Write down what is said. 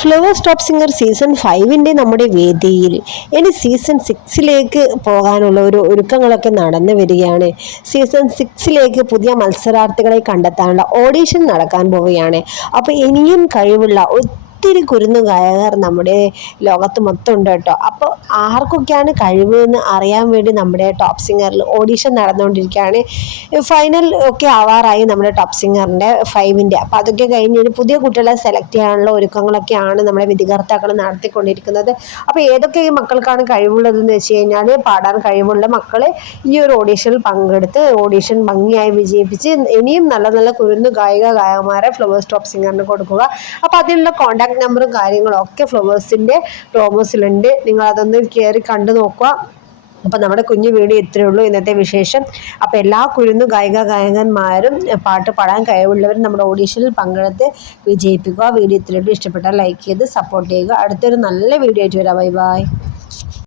Flowers top singer season 5 നമ്മുടെ വേദിയിൽ ഇനി സീസൺ 6 പോകാനുള്ള ഒരുക്കങ്ങളൊക്കെ നടന്നു വരികയാണ്. സീസൺ 6 പുതിയ മത്സരാർത്ഥികളെ കണ്ടെത്താനുള്ള ഓഡീഷൻ നടക്കാൻ പോവുകയാണ്. അപ്പോൾ ഇനിയും കഴിവുള്ള ഒത്തിരി കുരുന്നു ഗായകർ നമ്മുടെ ലോകത്ത് മൊത്തം ഉണ്ട് കേട്ടോ. അപ്പോൾ ആർക്കൊക്കെയാണ് കഴിവ് എന്ന് അറിയാൻ വേണ്ടി നമ്മുടെ ടോപ്പ് സിംഗറിൽ ഓഡീഷൻ നടന്നുകൊണ്ടിരിക്കുകയാണ്. ഫൈനൽ ഒക്കെ ആവാറായി നമ്മുടെ ടോപ്പ് സിംഗറിൻ്റെ 5. അപ്പോൾ അതൊക്കെ കഴിഞ്ഞ് ഒരു പുതിയ കുട്ടികളെ സെലക്ട് ചെയ്യാനുള്ള ഒരുക്കങ്ങളൊക്കെയാണ് നമ്മുടെ വിധികർത്താക്കൾ നടത്തിക്കൊണ്ടിരിക്കുന്നത്. അപ്പോൾ ഏതൊക്കെ ഈ മക്കൾക്കാണ് കഴിവുള്ളതെന്ന് വെച്ച് കഴിഞ്ഞാൽ, പാടാൻ കഴിവുള്ള മക്കളെ ഈ ഒരു ഓഡീഷനിൽ പങ്കെടുത്ത് ഓഡീഷൻ ഭംഗിയായി വിജയിപ്പിച്ച് ഇനിയും നല്ല നല്ല കുരുന്നു ഗായകന്മാരെ ഫ്ലവേഴ്സ് ടോപ്പ് സിംഗറിന് കൊടുക്കുക. അപ്പോൾ അതിനുള്ള കോൺടാക്ട് നമ്പറും കാര്യങ്ങളും ഒക്കെ ഫ്ലവേഴ്സിൻ്റെ പ്രോമോസിലുണ്ട്. നിങ്ങൾ അതൊന്ന് കയറി കണ്ടു നോക്കുക. അപ്പോൾ നമ്മുടെ കുഞ്ഞു വീഡിയോ ഇത്രയേ ഉള്ളൂ ഇന്നത്തെ വിശേഷം. അപ്പോൾ എല്ലാ കുരുന്നു ഗായകന്മാരും പാട്ട് പാടാൻ കഴിവുള്ളവരും നമ്മുടെ ഓഡീഷനിൽ പങ്കെടുത്ത് വിജയിപ്പിക്കുക. വീഡിയോ ഇത്രയേ ഉള്ളൂ. ഇഷ്ടപ്പെട്ടാൽ ലൈക്ക് ചെയ്ത് സപ്പോർട്ട് ചെയ്യുക. അടുത്തൊരു നല്ല വീഡിയോ ആയിട്ട് വരാം. Bye bye.